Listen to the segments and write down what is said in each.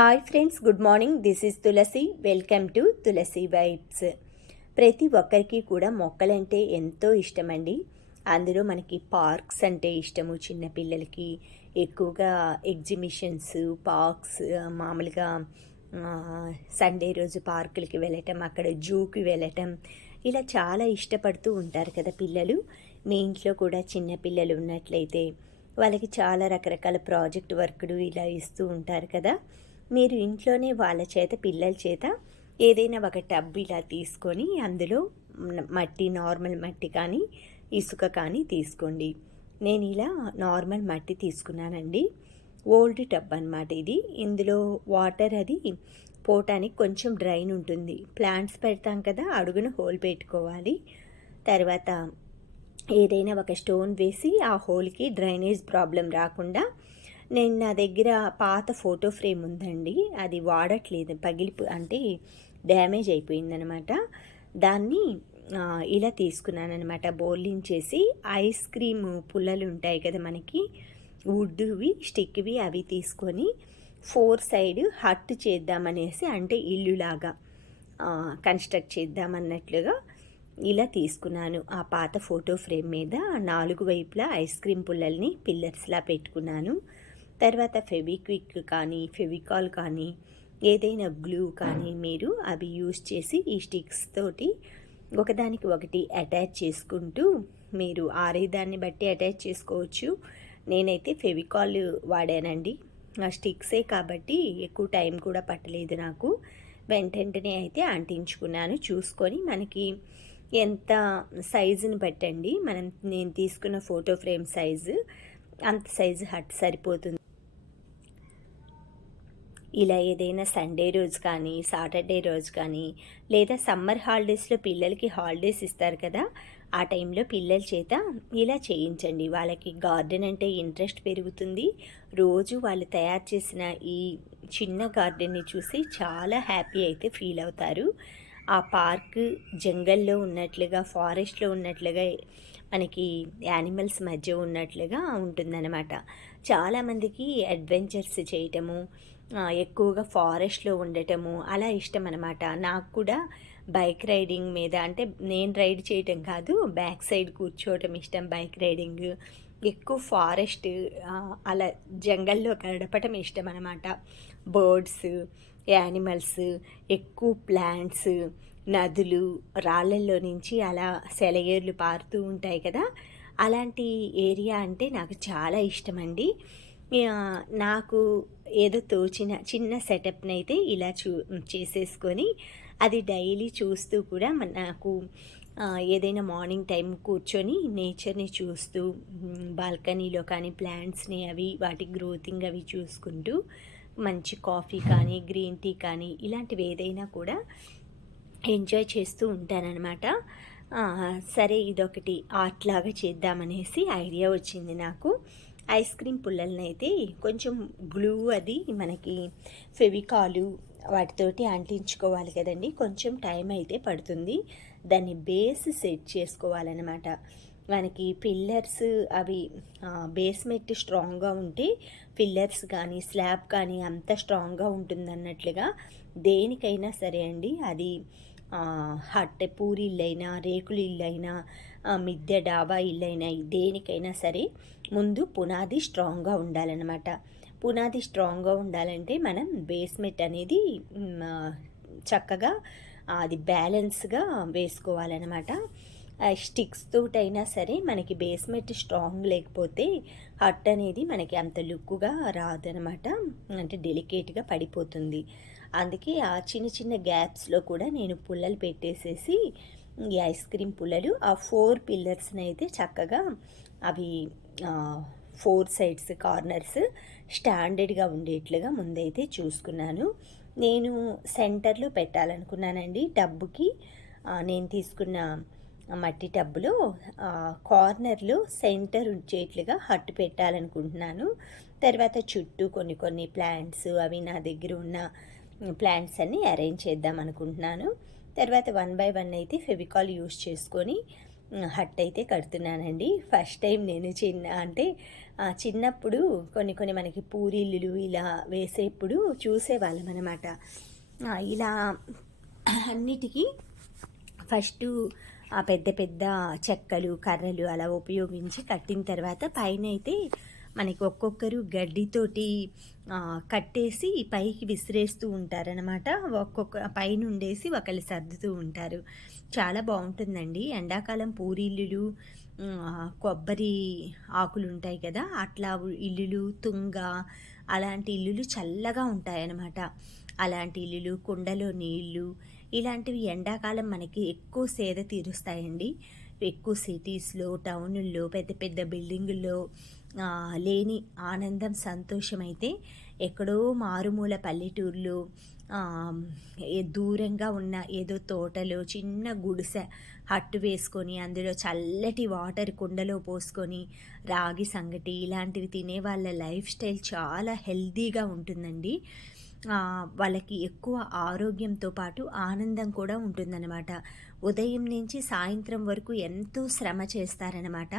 Hi friends, good morning. This is Tulasi. Welcome to Tulasi vibes. ప్రతి ఒక్కరికి కూడా మొక్కలంటే ఎంతో ఇష్టమండి. అందులో మనకి పార్క్స్ అంటే ఇష్టము. చిన్నపిల్లలకి ఎక్కువగా ఎగ్జిబిషన్స్, పార్క్స్, మామూలుగా సండే రోజు పార్కులకి వెళ్ళటం, అక్కడ జూకి వెళ్ళటం, ఇలా చాలా ఇష్టపడుతూ ఉంటారు కదా పిల్లలు. మీ ఇంట్లో కూడా చిన్న పిల్లలు ఉన్నట్లయితే వాళ్ళకి చాలా రకరకాల ప్రాజెక్ట్ వర్క్లు ఇలా ఇస్తూ ఉంటారు కదా. మీరు ఇంట్లోనే వాళ్ళ చేత, పిల్లల చేత ఏదైనా ఒక టబ్ ఇలా తీసుకొని అందులో మట్టి, నార్మల్ మట్టి కానీ ఇసుక కానీ తీసుకోండి. నేను ఇలా నార్మల్ మట్టి తీసుకున్నానండి. ఓల్డ్ టబ్ అనమాట ఇది. ఇందులో వాటర్ అది పోవటానికి కొంచెం డ్రైన్ ఉంటుంది. ప్లాంట్స్ పెడతాం కదా, అడుగున హోల్ పెట్టుకోవాలి. తర్వాత ఏదైనా ఒక స్టోన్ వేసి ఆ హోల్కి డ్రైనేజ్ ప్రాబ్లం రాకుండా, నేను నా దగ్గర పాత ఫోటో ఫ్రేమ్ ఉందండి, అది వాడట్లేదు, అంటే డ్యామేజ్ అయిపోయిందనమాట. దాన్ని ఇలా తీసుకున్నానమాట. బోర్లించేసి ఐస్ క్రీమ్ పుల్లలు ఉంటాయి కదా మనకి, వుడ్వి, స్టిక్వి, అవి తీసుకొని 4 సైడ్ హట్ చేద్దామనేసి, అంటే ఇల్లులాగా కన్స్ట్రక్ట్ చేద్దామన్నట్లుగా ఇలా తీసుకున్నాను. ఆ పాత ఫోటో ఫ్రేమ్ మీద 4 వైపులా ఐస్ క్రీమ్ పుల్లల్ని పిల్లర్స్లా పెట్టుకున్నాను. తర్వాత ఫెవిక్విక్ కానీ, ఫెవికాల్ కానీ, ఏదైనా గ్లూ కానీ మీరు అవి యూస్ చేసి ఈ స్టిక్స్ తోటి ఒకదానికి ఒకటి అటాచ్ చేసుకుంటూ, మీరు ఆరేదాన్ని బట్టి అటాచ్ చేసుకోవచ్చు. నేనైతే ఫెవికాల్ వాడానండి. ఆ స్టిక్సే కాబట్టి ఎక్కువ టైం కూడా పట్టలేదు నాకు. వెంటనే అయితే అంటించుకున్నాను. చూసుకొని మనకి ఎంత సైజుని బట్టండి, నేను తీసుకున్న ఫోటో ఫ్రేమ్ సైజు, అంత సైజు హట్ సరిపోతుంది. ఇలా ఏదైనా సండే రోజు కానీ, సాటర్డే రోజు కానీ, లేదా సమ్మర్ హాలిడేస్లో పిల్లలకి హాలిడేస్ ఇస్తారు కదా, ఆ టైంలో పిల్లల చేత ఇలా చేయించండి. వాళ్ళకి గార్డెన్ అంటే ఇంట్రెస్ట్ పెరుగుతుంది. రోజు వాళ్ళు తయారు చేసిన ఈ చిన్న గార్డెన్ని చూసి చాలా హ్యాపీ అయితే ఫీల్ అవుతారు. ఆ పార్క్ జంగల్లో ఉన్నట్లుగా, ఫారెస్ట్లో ఉన్నట్లుగా, మనకి యానిమల్స్ మధ్య ఉన్నట్లుగా ఉంటుందన్నమాట. చాలామందికి అడ్వెంచర్స్ చేయటము, ఎక్కువగా ఫారెస్ట్లో ఉండటము అలా ఇష్టం అనమాట. నాకు కూడా బైక్ రైడింగ్ మీద, అంటే నేను రైడ్ చేయటం కాదు, బ్యాక్ సైడ్ కూర్చోవటం ఇష్టం. బైక్ రైడింగ్, ఎక్కువ ఫారెస్ట్, అలా జంగల్లో గడపటం ఇష్టం అనమాట. బర్డ్స్, యానిమల్స్, ఎక్కువ ప్లాంట్స్, నదులు, రాళ్ళల్లో నుంచి అలా సెలయేర్లు పారుతూ ఉంటాయి కదా, అలాంటి ఏరియా అంటే నాకు చాలా ఇష్టమండి. నాకు ఏదో తోచిన చిన్న సెటప్ని అయితే ఇలా చేసేసుకొని అది డైలీ చూస్తూ కూడా నాకు ఏదైనా మార్నింగ్ టైం కూర్చొని నేచర్ని చూస్తూ, బాల్కనీలో కానీ ప్లాంట్స్ని అవి వాటి గ్రోతింగ్ అవి చూసుకుంటూ, మంచి కాఫీ కానీ, గ్రీన్ టీ కానీ, ఇలాంటివి ఏదైనా కూడా ఎంజాయ్ చేస్తూ ఉంటానన్నమాట. సరే, ఇదొకటి ఆర్ట్ లాగా చేద్దామనేసి ఐడియా వచ్చింది నాకు. ఐస్ క్రీమ్ పుల్లల్ని అయితే కొంచెం గ్లూ, అది మనకి ఫెవికాలు వాటితోటి అంటించుకోవాలి కదండి. కొంచెం టైం అయితే పడుతుంది. దాన్ని బేస్ సెట్ చేసుకోవాలన్నమాట. మనకి పిల్లర్స్ అవి బేస్మెంట్ స్ట్రాంగ్గా ఉంటే పిల్లర్స్ కానీ, స్లాబ్ కానీ అంత స్ట్రాంగ్గా ఉంటుందన్నట్లుగా దేనికైనా సరే అండి, అది హట్, పూరి ఇల్లైనా, రేకులు ఇల్లైనా, మిద్దె డాబా ఇల్లైనా, దేనికైనా సరే ముందు పునాది స్ట్రాంగ్గా ఉండాలన్నమాట. పునాది స్ట్రాంగ్గా ఉండాలంటే మనం బేస్మెంట్ అనేది చక్కగా అది బ్యాలెన్స్గా వేసుకోవాలన్నమాట. స్టిక్స్ తోటైనా సరే మనకి బేస్మెంట్ స్ట్రాంగ్ లేకపోతే హట్ అనేది మనకి అంత లుక్గా రాదనమాట, అంటే డెలికేట్గా పడిపోతుంది. అందుకే ఆ చిన్న చిన్న గ్యాప్స్లో కూడా నేను పుల్లలు పెట్టేసేసి, ఈ ఐస్ క్రీమ్ పుల్లలు ఆ 4 పిల్లర్స్ని అయితే చక్కగా అవి 4 సైడ్స్ కార్నర్స్ స్టాండర్డ్గా ఉండేట్లుగా ముందైతే చూసుకున్నాను. నేను సెంటర్లో పెట్టాలనుకున్నానండి టబ్బుకి. నేను తీసుకున్న మట్టి టబ్బులో కార్నర్లో సెంటర్ ఉంచేట్లుగా హట్టు పెట్టాలనుకుంటున్నాను. తర్వాత చుట్టూ కొన్ని ప్లాంట్స్, అవి నా దగ్గర ఉన్న ప్లాంట్స్ అన్నీ అరేంజ్ చేద్దాం అనుకుంటున్నాను. తర్వాత 1 బై 1 అయితే ఫెవికాల్ యూస్ చేసుకొని హట్ అయితే కడుతున్నానండి. ఫస్ట్ టైం నేను చిన్నప్పుడు కొన్ని కొన్ని మనకి పూరీలు ఇలా వేసేప్పుడు చూసేవాళ్ళం అనమాట. ఇలా అన్నిటికీ ఫస్టు పెద్ద పెద్ద చెక్కలు, కర్రలు అలా ఉపయోగించి కట్టిన తర్వాత పైనైతే మనకి ఒక్కొక్కరు గడ్డితోటి కట్టేసి పైకి విసిరేస్తూ ఉంటారనమాట. ఒక్కొక్క పైనుండేసి ఒకళ్ళు సర్దుతూ ఉంటారు. చాలా బావుంటుందండి. ఎండాకాలం పూరీల్లులు, కొబ్బరి ఆకులుంటాయి కదా! అట్లా ఇల్లులు, తుంగ అలాంటి ఇల్లులు చల్లగా ఉంటాయనమాట. అలాంటి ఇల్లులు, కుండలో నీళ్ళు ఇలాంటివి ఎండాకాలం మనకి ఎక్కువ సేద తీరుస్తాయండి. ఎక్కువ సిటీస్‌లో, టౌనుల్లో, పెద్ద పెద్ద బిల్డింగుల్లో లేని ఆనందం, సంతోషమైతే ఎక్కడో మారుమూల పల్లెటూరులో దూరంగా ఉన్న ఏదో తోటలో చిన్న గుడిసె హట్టు వేసుకొని అందులో చల్లటి వాటర్ కుండలో పోసుకొని రాగి సంగటి ఇలాంటివి తినే వాళ్ళ లైఫ్ స్టైల్ చాలా హెల్తీగా ఉంటుందండి. వాళ్ళకి ఎక్కువ ఆరోగ్యంతో పాటు ఆనందం కూడా ఉంటుందన్నమాట. ఉదయం నుంచి సాయంత్రం వరకు ఎంతో శ్రమ చేస్తారనమాట.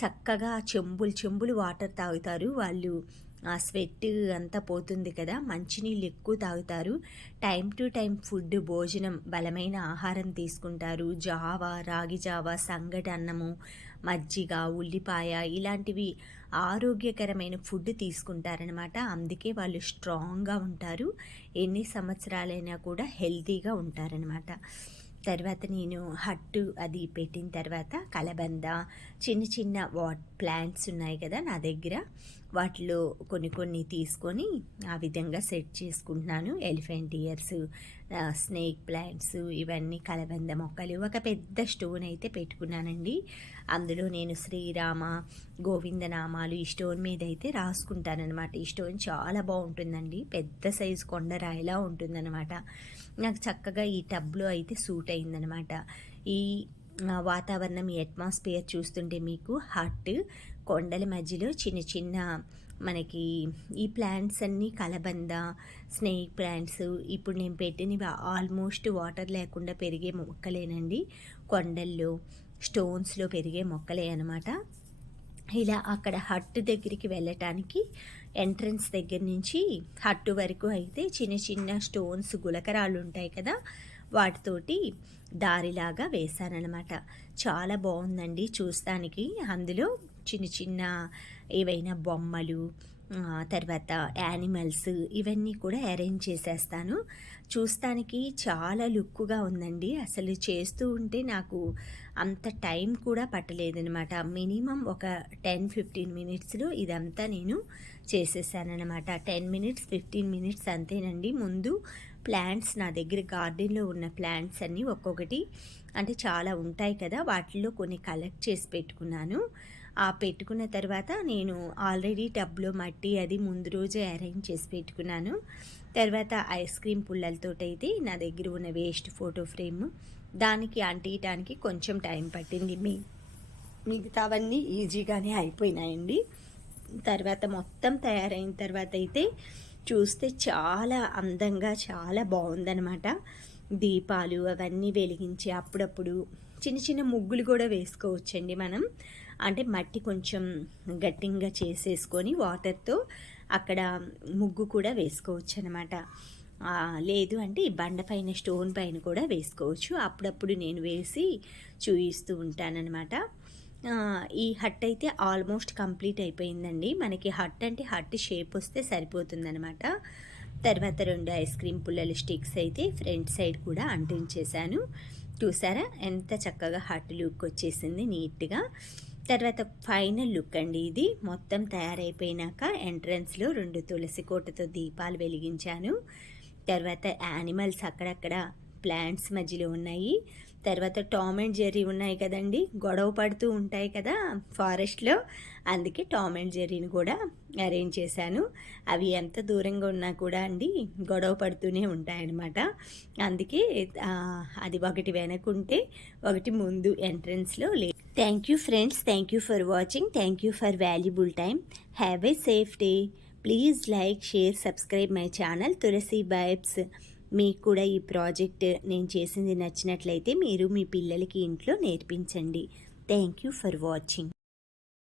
చక్కగా చెంబులు చెంబులు వాటర్ తాగుతారు వాళ్ళు. ఆ స్వెట్ అంతా పోతుంది కదా, మంచినీళ్ళు ఎక్కువ తాగుతారు. టైం టు టైం ఫుడ్, భోజనం, బలమైన ఆహారం తీసుకుంటారు. జావ, రాగి జావ, సంగటి అన్నము, మజ్జిగ, ఉల్లిపాయ ఇలాంటివి ఆరోగ్యకరమైన ఫుడ్ తీసుకుంటారనమాట. అందుకే వాళ్ళు స్ట్రాంగ్గా ఉంటారు. ఎన్ని సంవత్సరాలైనా కూడా హెల్తీగా ఉంటారనమాట. తర్వాత నేను హట్టు అది పెట్టిన తర్వాత కలబంద, చిన్న చిన్న ప్లాంట్స్ ఉన్నాయి కదా నా దగ్గర, వాటిలో కొన్ని కొన్ని తీసుకొని ఆ విధంగా సెట్ చేసుకుంటున్నాను. ఎలిఫెంట్ ఇయర్స్, స్నేక్ ప్లాంట్స్, ఇవన్నీ కలబంద మొక్కలు. ఒక పెద్ద స్టోన్ అయితే పెట్టుకున్నానండి. అందులో నేను శ్రీరామ, గోవిందనామాలు ఈ స్టోన్ మీద అయితే రాసుకుంటానమాట. ఈ స్టోన్ చాలా బాగుంటుందండి. పెద్ద సైజు కొండరాయిలా ఉంటుందన్నమాట. నాకు చక్కగా ఈ టబ్లో అయితే సూట్ అయిందనమాట. ఈ వాతావరణం, ఈ అట్మాస్ఫియర్ చూస్తుంటే మీకు హట్, కొండల మధ్యలో చిన్న చిన్న మనకి ఈ ప్లాంట్స్ అన్నీ కలబంద, స్నేక్ ప్లాంట్స్, ఇప్పుడు నేను పెట్టినవి ఆల్మోస్ట్ వాటర్ లేకుండా పెరిగే మొక్కలేనండి. కొండల్లో, స్టోన్స్లో పెరిగే మొక్కలే అనమాట. ఇలా అక్కడ హట్టు దగ్గరికి వెళ్ళటానికి ఎంట్రన్స్ దగ్గర నుంచి హట్టు వరకు అయితే చిన్న చిన్న స్టోన్స్, గులకరాళ్ళు ఉంటాయి కదా, వాటితోటి దారిలాగా వేశానన్నమాట. చాలా బాగుందండి చూస్తానికి. అందులో చిన్న చిన్న ఏవైనా బొమ్మలు, తర్వాత యానిమల్స్ ఇవన్నీ కూడా అరేంజ్ చేసేస్తాను. చూస్తానికి చాలా లుక్గా ఉందండి. అసలు చేస్తూ ఉంటే నాకు అంత టైం కూడా పట్టలేదనమాట. మినిమం ఒక 10-15 మినిట్స్లో ఇదంతా నేను చేసేసానమాట. 10 మినిట్స్ 15 మినిట్స్ అంతేనండి. ముందు ప్లాంట్స్, నా దగ్గర గార్డెన్లో ఉన్న ప్లాంట్స్ అన్నీ ఒక్కొక్కటి అంటే చాలా ఉంటాయి కదా, వాటిల్లో కొన్ని కలెక్ట్ చేసి పెట్టుకున్నాను. ఆ పెట్టుకున్న తర్వాత నేను ఆల్రెడీ టబ్లో మట్టి అది ముందు రోజే అరేంజ్ చేసి పెట్టుకున్నాను. తర్వాత ఐస్ క్రీమ్ పుల్లలతోటైతే నా దగ్గర ఉన్న వేస్ట్ ఫోటో ఫ్రేమ్ దానికి అంటియటానికి కొంచెం టైం పట్టింది. మిగతావన్నీ ఈజీగానే అయిపోయినాయండి. తర్వాత మొత్తం తయారైన తర్వాత అయితే చూస్తే చాలా అందంగా చాలా బాగుందనమాట. దీపాలు అవన్నీ వెలిగించి అప్పుడప్పుడు చిన్న చిన్న ముగ్గులు కూడా వేసుకోవచ్చండి మనం. అంటే మట్టి కొంచెం గట్టిగా చేసేసుకొని వాటర్తో అక్కడ ముగ్గు కూడా వేసుకోవచ్చు అనమాట. లేదు అంటే ఈ బండ పైన, స్టోన్ పైన కూడా వేసుకోవచ్చు. అప్పుడప్పుడు నేను వేసి చూపిస్తూ ఉంటానన్నమాట. ఈ హట్ అయితే ఆల్మోస్ట్ కంప్లీట్ అయిపోయిందండి. మనకి హట్ అంటే హట్ షేప్ వస్తే సరిపోతుందనమాట. తర్వాత 2 ఐస్ క్రీమ్ పుల్లల స్టిక్స్ అయితే ఫ్రంట్ సైడ్ కూడా అంటించేశాను. చూసారా ఎంత చక్కగా హట్ లుక్ వచ్చేసింది నీట్గా. తర్వాత ఫైనల్ లుక్ అండి ఇది. మొత్తం తయారైపోయినాక ఎంట్రన్స్లో 2 తులసి కోటతో దీపాలు వెలిగించాను. తర్వాత యానిమల్స్ అక్కడక్కడ ప్లాంట్స్ మధ్యలో ఉన్నాయి. తర్వాత టామ్ అండ్ జెర్రీ ఉన్నాయి కదండి, గొడవ పడుతూ ఉంటాయి కదా ఫారెస్ట్లో, అందుకే టామ్ అండ్ జెర్రీని కూడా అరేంజ్ చేశాను. అవి ఎంత దూరంగా ఉన్నా కూడా అండి గొడవ పడుతూనే ఉంటాయన్నమాట. అందుకే అది ఒకటి వెనకుంటే ఒకటి ముందు ఎంట్రన్స్లో thank you friends, thank you for watching, thank you for valuable time. Have a safe day. Please like, share, subscribe my channel Tulasi vibes. మీకు కూడా ఈ ప్రాజెక్ట్ నేను చేసింది నచ్చినట్లయితే మీరు మీ పిల్లలకి ఇంట్లో నేర్పించండి. Thank you for watching.